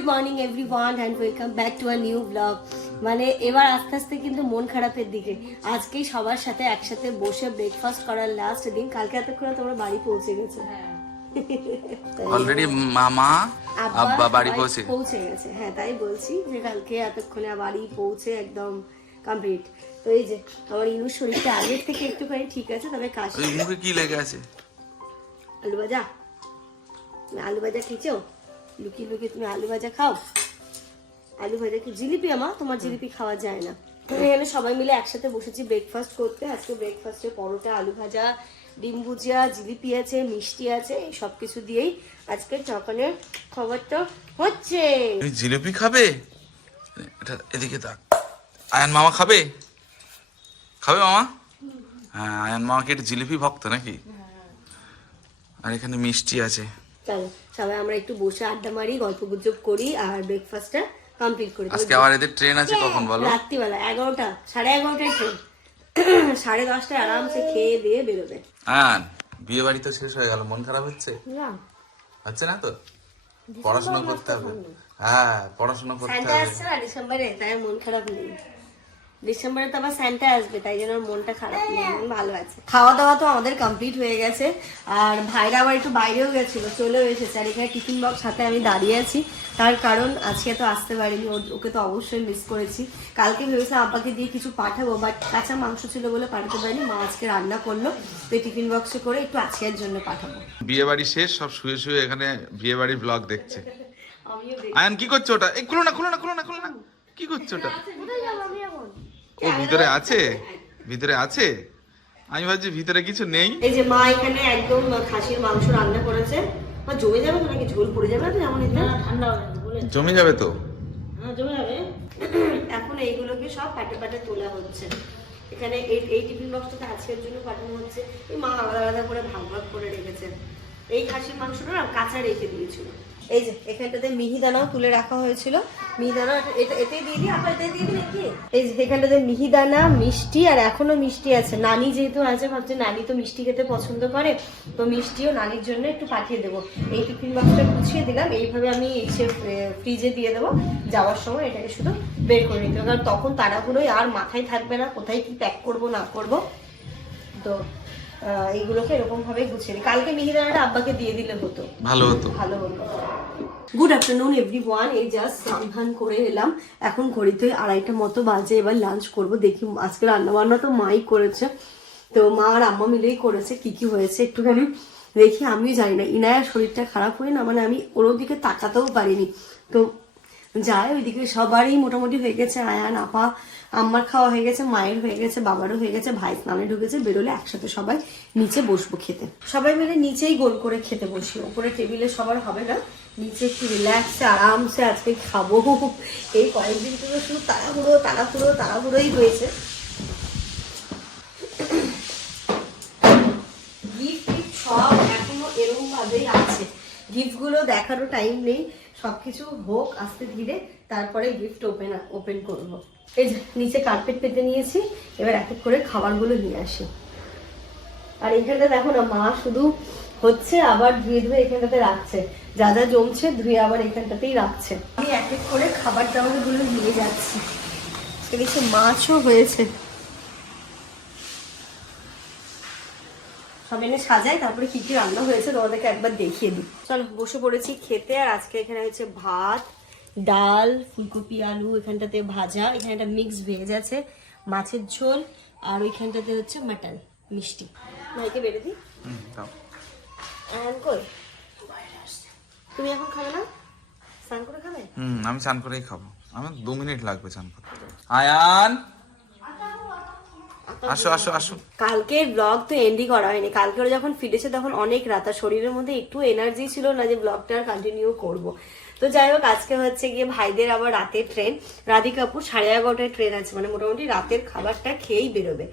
Good morning everyone and welcome back to a new blog. মানে এবার আস্তে আস্তে কিন্তু মন খারাপের দিকে। আজকেই সবার সাথে একসাথে বসে ব্রেকফাস্ট করার লাস্ট দিন। কালকে এতক্ষণে তোমরা বাড়ি পৌঁছে গেছো। অলরেডি মামা আব্বা বাড়ি পৌঁছে গেছে। হ্যাঁ, তাই বলছি যে কালকে এতক্ষণে বাড়ি পৌঁছে একদম কমপ্লিট। তো এই যে আমার ইনুর শরীরটা আগের থেকে একটুখানি ঠিক আছে, তবে কাশি। মুখে কি লেগে আছে? আলু ভাজা। আলু ভাজা খেয়েছো? লুকিয়ে লুকিয়ে তুমি আলু ভাজা খাও? আলু ভাজা কি জিলিপি? আমার তোমার জিলিপি খাওয়া যায় না। এখানে সবাই মিলে একসাথে বসেছি ব্রেকফাস্ট করতে। আজকে ব্রেকফাস্টে পরোটা, আলু ভাজা, ডিম ভুজিয়া, জিলিপি আছে, মিষ্টি আছে, এই সব কিছু দিয়েই আজকে সকালের খাবারটা হচ্ছে। তুমি জিলিপি খাবে? এটা এদিকে তাক। আয়ান মামা খাবে? খাবে মামা? হ্যাঁ, আয়ান মামা কি একটু জিলিপি ভক্ত নাকি? আর এখানে মিষ্টি আছে। চলো সবাই আমরা একটু বসে আড্ডা মারি, গল্প গুজব করি আর ব্রেকফাস্টটা কমপ্লিট করি। আজকে আবার এদের ট্রেন আছে কখন বলো? রাত্রিবেলা 11টা, 11:30টায় ট্রেন। 10:30টায় আরামসে খেয়ে দিয়ে বেরোবে। আয়ান, বিয়ে বাড়ি তো শেষ হয়ে গেল, মন খারাপ হচ্ছে? না, হচ্ছে না তো? পড়াশোনা করতে হবে। হ্যাঁ, পড়াশোনা করতে সান্টা হবে। আসছে না ডিসেম্বরে, তাই মন খারাপ নেই। ডিসেম্বরে তো আবার সান্টা আসবে, তাই জন্য মনটা খারাপ নেই, ভালো আছে। খাওয়া দাওয়া তো আমাদের কমপ্লিট হয়ে গেছে, আর ভাইরা আবার একটু বাইরেও গেছিল, চলেও এসেছে। আর এখানে টিফিন বক্স হাতে আমি দাঁড়িয়ে আছি, তার কারণ আজকে তো আসতে পারিনি, ওকে তো অবশ্যই মিস করেছি। কালকে ভেবেছিলাম আব্বাকে দিয়ে কিছু পাঠাবো, বাট কাঁচা মাংস ছিল বলে পাঠাতে পারিনি। মা আজকে রান্না করলো, তো টিফিন বক্সে করে একটু আজকের জন্য পাঠাবো। বিয়ে বাড়ি শেষ, সব শুয়ে শুয়ে এখানে বিয়ে বাড়ির ব্লগ দেখছে। আমিও আয়ান কি করছো ওটা? এই খুলো না, খুলো না, খুলো না, খুলো না। কি করছো ওটা? ও ভিতরে আছে, ভিতরে আছে। আমি ভাবছি ভিতরে কিছু নেই। এই যে মা এখানে একদম খাসির মাংস রান্না করেছে। মা জমে যাবে তো নাকি? ঝোল পড়ে যাবে না? যেমন ঠান্ডা জমে যাবে তো। হ্যাঁ, জমে যাবে। এখন এইগুলোকে সব পাটে পাটে তোলা হচ্ছে। এখানে এই টিফিন বক্সটাতে আজকের জন্য পাঠানো হচ্ছে। এই মা আলাদা আলাদা করে ভাগ ভাগ করে রেখেছে। এই খাসির মাংসটা না কাঁচা রেখে দিয়েছিল। এই যে এখানটাতে মিহিদানাও তুলে রাখা হয়েছিল। মিহিদানা এতেই দিয়ে দিই, আবার এতেই দিয়ে দিই নাকি? এই যে এখানটাতে মিহিদানা, মিষ্টি, আর এখনো মিষ্টি আছে। নানি যেহেতু আছে, ভাবছি নানি তো মিষ্টি খেতে পছন্দ করে, তো মিষ্টিও নানির জন্য একটু পাঠিয়ে দেবো। এই টিফিন বক্সটা গুছিয়ে দিলাম, এইভাবে আমি এসে ফ্রিজে দিয়ে দেবো। যাওয়ার সময় এটাকে শুধু বের করে নিতে হবে, কারণ তখন তাড়াহুড়োই আর মাথায় থাকবে না কোথায় কি প্যাক করবো না করবো। তো এইগুলোকে এরকম ভাবে গুছিয়ে দিই। কালকে মিহিদানাটা আব্বাকে দিয়ে দিলে হতো, ভালো হতো। Good afternoon everyone. এই জাস্ট স্নান করে এলাম, এখন ঘড়িতে 2:30 মতো বাজে। এবার লাঞ্চ করব। দেখি আজকে রান্না বান্না তো মাই করেছে, তো মা আর আম্মা মিলেই করেছে। কি কি হয়েছে একটুখানি দেখি, আমিও জানি না। ইনায়ার শরীরটা খারাপ হয়ে না, মানে আমি ওর দিকে তাকাতেও পারিনি। তো যায় ওইদিকে সবারই মোটামুটি হয়ে গেছে। আয়ান, আপা, আম্মার খাওয়া হয়ে গেছে, মায়ের হয়ে গেছে, বাবারও হয়ে গেছে, ভাই স্নানে ঢুকেছে। বেরোলে একসাথে সবাই নিচে বসবো খেতে। সবাই মিলে নিচেই গোল করে খেতে বসি, উপরে টেবিলে সবার হবে না। নিচে একটু রিল্যাক্সে আরামসে আজকে খাবো। এই কয়েকদিন থেকে শুধু তাড়াহুড়োই হয়েছে। গিফট সব এখনো এরকম ভাবেই আছে। গিফটগুলো দেখারও টাইম নেই, সবকিছু হোক আস্তে ধীরে, তারপরে গিফট ওপেন করবো। এই যে নিচে কার্পেট পেতে নিয়েছি, এবার এক এক করে খাবারগুলো নিয়ে আসি। আর এখানটা দেখো না, মা শুধু হচ্ছে আবার ধুয়ে ধুয়ে এখানটাতে রাখছে, যা যা জমছে ধুয়ে আবার এখানটাতেই রাখছে। আমি এক এক করে খাবার দাবারগুলো নিয়ে যাচ্ছি। কিছু মাছও হয়েছে, সব এনে সাজাই, তারপরে কি কি রান্না হয়েছে তোমাদেরকে একবার দেখিয়ে দিই। চলো বসে পড়েছি খেতে। আর আজকে এখানে হচ্ছে ভাত, ডাল, ফুলকপি আলু, এখানটাতে ভাজা, এখানে একটা মিক্স ভেজ আছে, মাছের ঝোল, আর ওইখানটাতে হচ্ছে মাটন, মিষ্টি। ভাইকে বেড়ে দিই। কই তুমি এখন খাবে না? স্নান করে খাবে? আমি স্নান করেই খাবো। আমার 2 মিনিট লাগবে স্নান করতে। আয়ান, আসো আসো আসো। কালকের ব্লগ তো এন্ডই করা হয়নি। কালকে ওরা যখন ফিরেছে তখন অনেক রাত, আর শরীরের মধ্যে একটু এনার্জি ছিল না যে ব্লগটা আর কন্টিনিউ করব। তো যাই হোক, আজকে হচ্ছে গিয়ে ভাইদের আবার রাতের ট্রেন। রাধিকাপুর 11:30টায় ট্রেন আছে, মানে মোটামুটি রাতের খাবারটা খেয়েই বেরোবে।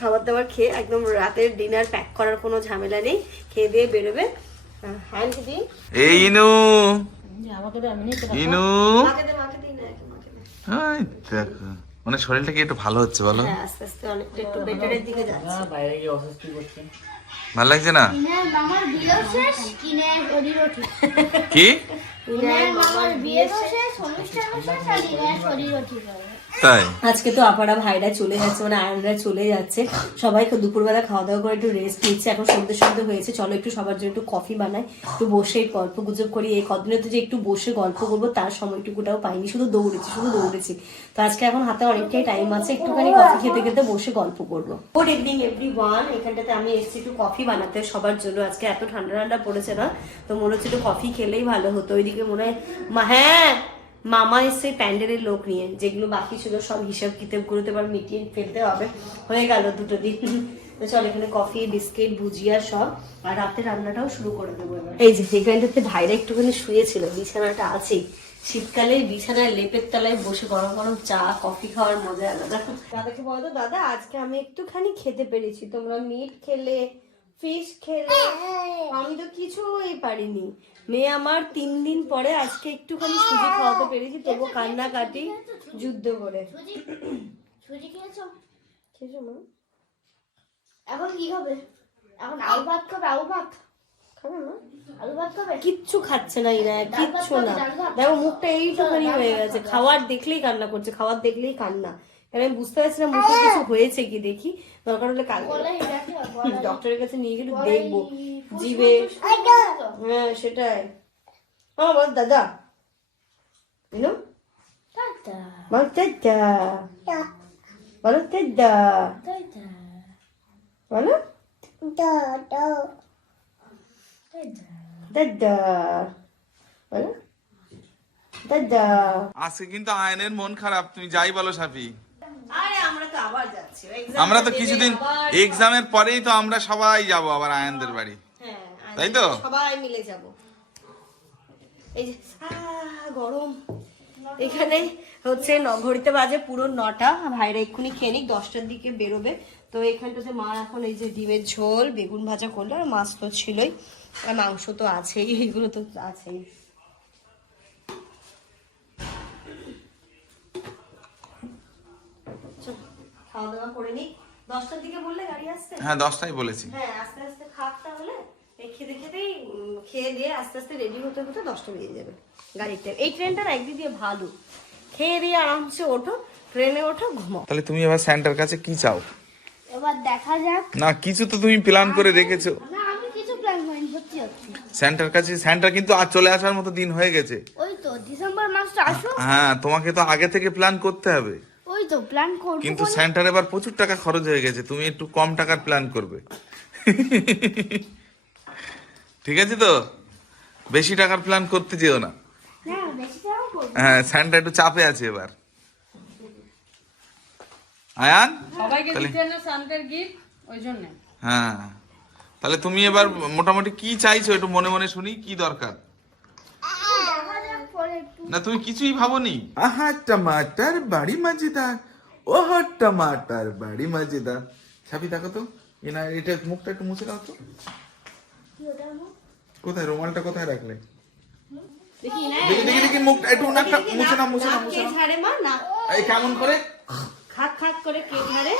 খাবার দাবার খেয়ে একদম রাতের ডিনার প্যাক করার কোনো ঝামেলা নেই, খেয়ে দিয়ে বেরোবে। হ্যাঁ দিদি, এই ইনু, আমাকে দে, আমি নিয়ে ইনু, মাকে দে, এই দেখো, মানে শরীরটা কি একটু ভালো হচ্ছে বলো? হ্যাঁ, আস্তে আস্তে অনেকটা একটু বেটারের দিকে যাচ্ছে। বাইরে গিয়ে অস্বস্তি করছে। ভালো লাগছে না? কি ইনায়ের মামার বিয়ে শেষ। তাই আজকে তো আপারা ভাইরা চলে যাচ্ছে, মানে আয়নরা চলে যাচ্ছে, সবাই দুপুরবেলা খাওয়া দাওয়া করে একটু রেস্ট নিচ্ছে। এখন সন্ধ্যে হয়েছে, চলো একটু সবার জন্য একটু কফি বানাই, একটু বসে গল্প গুজব করি। এই কদিনে তো যে একটু বসে গল্প করবো তার সময়টুকুটাও পাইনি, শুধু দৌড়েছি। তো আজকে এখন হাতে অনেকটাই টাইম আছে, একটুখানি কফি খেতে খেতে বসে গল্প করবো। Good evening everyone. এখানটাতে আমি এসেছি একটু কফি বানাতে সবার জন্য। আজকে এত ঠান্ডা পড়েছে না, তো মনে হচ্ছে একটু কফি খেলেই ভালো হতো। ওইদিকে মনে হয় হ্যাঁ মামা এসে প্যান্ডেলের লোক নিয়ে, যেগুলো বাকি ছিল সব হিসাব কিতাব করতে এবার মিটিয়ে ফেলতে হবে। হয়ে গেল 2 দিন। তো চল এখানে কফি, বিস্কিট, ভুজিয়া সব, আর রাতে রান্নাটাও শুরু করে দেবো এবার। এই যে এখানটাতে ভাইরা একটুখানি শুয়েছিল, বিছানাটা আছেই। শীতকালে বিছানায় লেপের তলায় বসে গরম গরম চা কফি খাওয়ার মজা আলাদা। দাদাকে বলতো, দাদা আজকে আমি একটুখানি খেতে পেরেছি, তোমরা মিট খেলে, ফিশ খেলে, আমি তো কিছুই পারিনি। মেয়ে আমার 3 দিন পরে আজকে একটুখানি সুজি খাওয়াতে পেরেছি, তবু কান্নাকাটি যুদ্ধ করে। সুজি খেয়েছো? খেয়েছো মা? এখন কি খাবে? এখন আলু ভাত খাবে? আলু ভাত খাবে না? আলু ভাত খাবে? কিচ্ছু খাচ্ছে না এরা, কিচ্ছু না। দেখো মুখটা এইটুখানি হয়ে গেছে, খাওয়ার দেখলেই কান্না করছে, খাওয়ার দেখলেই কান্না। কারণ আমি বুঝতে পারছি না মুখে কিছু হয়েছে কি, দেখি দরকার হলে কাল ডক্টরের কাছে নিয়ে গেলে দেখবো জিভে। হ্যাঁ সেটাই। হ্যাঁ বল দাদা, বলো বল দাদা, বলো দাদা, বলো দাদা, বলো দাদা। আজকে কিন্তু আয়নের মন খারাপ, তুমি যাই বলো সাফি। আরে আমরা তো আবার যাচ্ছি, আমরা তো কিছুদিন এক্সামের পরেই তো আমরা সবাই যাব আবার আয়নদের বাড়ি, হ্যাঁ তাই তো? সবাই মিলে যাব। এই যে গরম এখানে হচ্ছে, ঘড়িতে বাজে পুরো 9টা। ভাইরা এক্ষুনি খেয়ে নিক, 10টার দিকে বেরোবে। তো এখানটাতে মা এখন এই যে ডিমের ঝোল, বেগুন ভাজা করলো, আর মাছ তো ছিলই, আর মাংস তো আছেই, এইগুলো তো আছেই। খাওয়া দাওয়া করে নিক। 10টার দিকে বললে গাড়ি আসতে? হ্যাঁ 10টাই বলেছি। হ্যাঁ আস্তে আস্তে খাক, তাহলে খেতে খেতেই খেয়ে দিয়ে আস্তে আস্তে রেডি হতে হতে 10টা বেজে যাবে গাড়ির টাইম। এই ট্রেনটার একদিক দিয়ে ভালো, খেয়ে দিয়ে আরামসে ওঠো, ট্রেনে ওঠো, ঘুমাও। তাহলে তুমি এবার সেন্টার কাছে কি চাও? এবার দেখা যাক। না কিছু তো তুমি প্ল্যান করে রেখেছো। না আমি কিছু প্ল্যান করিনি, সত্যি সেন্টার কাছে, সেন্টার কিন্তু আজ চলে আসার মতো দিন হয়ে গেছে। ওই তো ডিসেম্বর মাসটা আসো। হ্যাঁ তোমাকে তো আগে থেকে প্ল্যান করতে হবে, ওই তো প্ল্যান করব। কিন্তু সেন্টার এবার প্রচুর টাকা খরচ হয়ে গেছে, তুমি একটু কম টাকার প্ল্যান করবে। ঠিক আছে তো, বেশি টাকার প্ল্যান করতে যেও না। না বেশি টাকা করব। হ্যাঁ সেন্টার একটু চাপে আছে এবার। আয়ান সবাইকে তাহলে দিতে না সান্তের গিফট, ওই জন্য। হ্যাঁ তাহলে তুমি এবার মোটামুটি কি চাইছো একটু মনে মনে শুনি, কি দরকার? দেখা যাক পরে একটু। না তুমি কিছুই ভাবোনি? আহা টমাটার বাড়ি মজেদার, ওহ টমাটার বাড়ি মজেদার। ছাবি দেখো তো, এনা এটা মুখটা একটু মুছে দাও তো। কি ওটা আমার? কোথায় রুমালটা কোথায় রাখলে? দেখি না, দেখি দেখি দেখি মুখটা একটু নাকটা মুছে নাও, মুছে নাও, মুছে কে নাও। ঝাড়ে মা? না এই কেমন করে খাক খাক করে কে ঝাড়ে?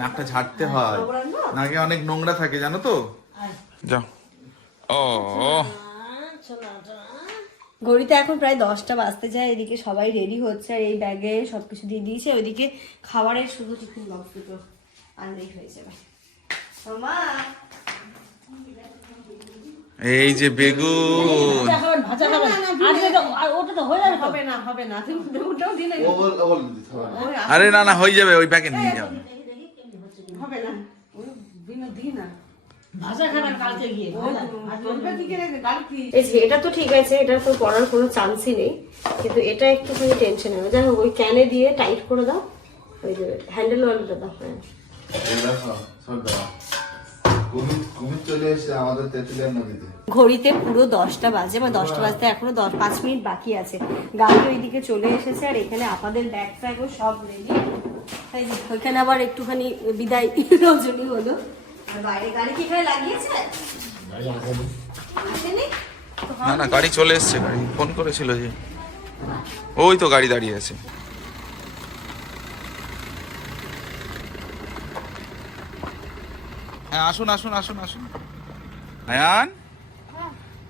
নাকটা ঝাড়তে হয়, নাকে অনেক নোংরা থাকে জানো তো। যাও। ও ঘড়িতে এখন প্রায় 10টা বাজতে যায়, এদিকে সবাই রেডি হচ্ছে, আর এই ব্যাগে সবকিছু দিয়ে দিয়েছে। ওইদিকে খাবারের শুধু টিফিন বক্স দুটো আনলেই হয়ে যাবে। তো মা এই যে বেগুন, ভাজা খাবে আর ওটা তো হয়ে যাবে। হবে না, হবে না, তুমি বেগুনটাও দিলে আরে না না হয়ে যাবে, ওই প্যাকেট নিয়ে যাও। হবে না। ভাজা খাবে কালকে গিয়ে। এই যে এটা তো ঠিক আছে, এটা তো পড়ার কোনো চান্সই নেই, কিন্তু এটা একটুখানি টেনশন হবে। যাই হোক ওই ক্যানে দিয়ে টাইট করে দাও, ওই যে হ্যান্ডেল ওয়ালটা দাও। হ্যাঁ চলে এসেছে আমাদের তেঁতুলিয়া নদীতে। ঘড়িতে পুরো 10টা বাজে, মানে 10টা বাজতে এখনো 5 মিনিট বাকি আছে। গাড়ি ওইদিকে চলে এসেছে, আর এখানে আপনাদের ব্যাগ ট্যাগও সব রেডি। এই যে ওইখানে আবার একটুখানি বিদায় রজনী হলো। আর বাইরে গাড়ি কি এখানে লাগিয়েছে? আসেনি? না না গাড়ি চলে এসছে, গাড়ি ফোন করেছিল যে, ওই তো গাড়ি দাঁড়িয়ে আছে। হ্যাঁ আসুন আসুন আসুন আসুন। আয়ান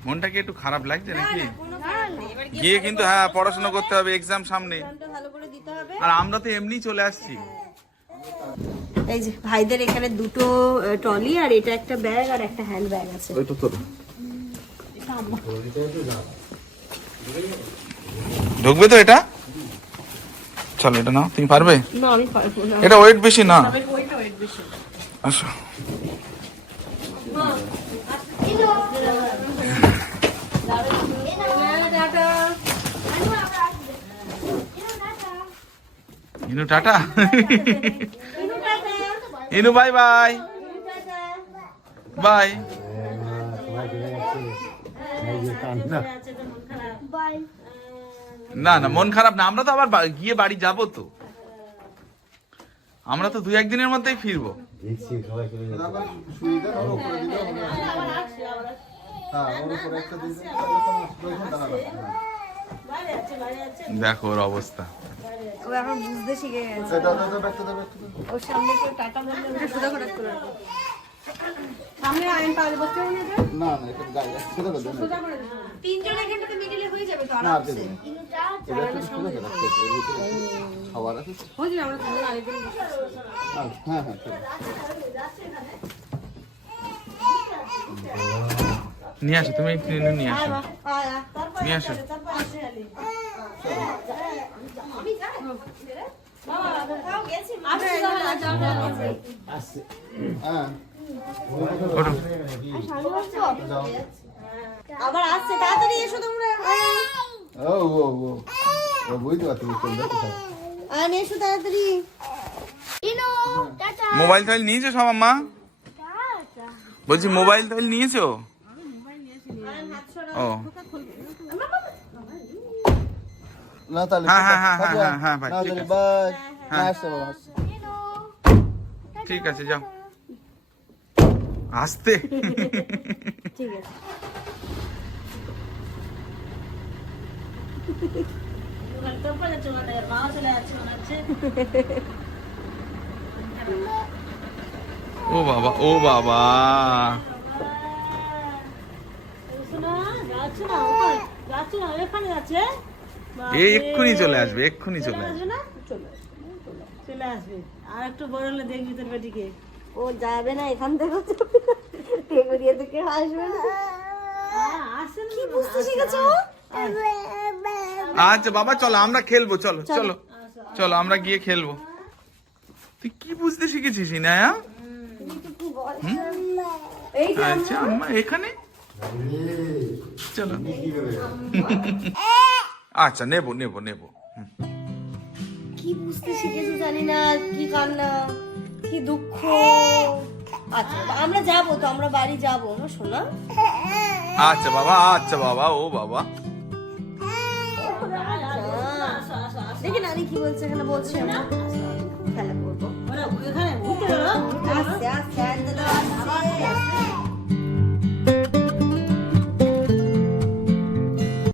মনটা কি একটু খারাপ লাগছে নাকি? কোনো কারণ নেই। এবার গিয়ে কিন্তু হ্যাঁ পড়াশোনা করতে হবে, এক্সাম সামনে। এক্সামটা ভালো করে দিতে হবে। আর আমরা তো এমনি চলে আসছি। এই যে ভাইদের এখানে দুটো ট্রলি আর এটা একটা ব্যাগ আর একটা হ্যান্ড ব্যাগ আছে। ওইটা তোর ঢুকবে তো এটা? চলো এটা নাও, তুমি পারবে? না আমি পারবো না। এটা ওয়েট বেশি না। ওইটা ওয়েট বেশি। আসো। ইনু টাটা। ইনু বাই বাই। বাই। না না মন খারাপ না, আমরা তো আবার গিয়ে বাড়ি যাবো তো। আমরা তো 2-1 দিনের মধ্যেই ফিরবো। সুবিধা ওর উপরে দিলে হবে। হ্যাঁ ওর উপরে একটা দিয়ে দিলে দেখো ওর অবস্থা। ও এখন বুঝতে শিখে গেছে। দাও দাও দাও ব্যাগটা দাও ব্যাগটা দাও। ওর সামনে কেউ টাটা বললে ওটা সোজা করে তোলা। সামনে আইন 5 বছর হয়ে যাবে। না না এটা গায়ে সোজা করে দেন। তিনজন এখানটাতে মিডিলে হয়ে যাবে তো না আরামসে। আপনি এটা একটু সোজা করে রাখতে খাবার আছে। বুঝলি আমরা তাহলে আরেকদিন হ্যাঁ হ্যাঁ ঠিক। নিয়ে আসো তুমি, একটু ইনু নিয়ে আসো। আয়া তারপর নিয়ে আসো। তারপর আসে আলি। আমি যাই। বাবা কোথাও গেছি আসছে হ্যাঁ ওঠো। যাও। আবার আসছে তাড়াতাড়ি এসো তোমরা। ও ও ও ও বুঝতে পারছি চলবে কোথায়। আন এসো তাড়াতাড়ি। ইনো টাটা মোবাইল টোবাইল নিয়েছো সব আম্মা? টাটা বলছি মোবাইল টোবাইল নিয়েছো? ও না তাহলে হ্যাঁ, হ্যাঁ, হ্যাঁ, হ্যাঁ, হ্যাঁ, হ্যাঁ, ভাই, না ঠিক তাহলে আছে। বাই হ্যাঁ। আসছে বাবা আসছে। ইনো ঠিক আছে যাও। আসতে। ঠিক আছে। ও বাবা ও বাবা। এই এক্ষুনি চলে আসবে, এক্ষুনি চলে আসবে। চলে আসবে আর একটু বড় হলে দেখবি তোর বেটিকে। ও যাবে না এখান থেকে টেগুরিয়া থেকে আসবে না। কি বুঝতে শিখেছো? আচ্ছা বাবা চলো আমরা খেলবো, চলো চলো চলো আমরা গিয়ে খেলবো। তুই কি বুঝতে শিখেছিস ইনায়া? এই যে আচ্ছা আম্মা এখানে চলো। আচ্ছা নেবো নেবো নেবো। কি বুঝতে শিখেছি জানি না, কি কান্না কি দুঃখ। আচ্ছা আমরা যাবো তো, আমরা বাড়ি যাবো না সোনা। আচ্ছা বাবা, আচ্ছা বাবা, ও বাবা। দেখি নানি কি বলছে, এখানে বলছে খেলা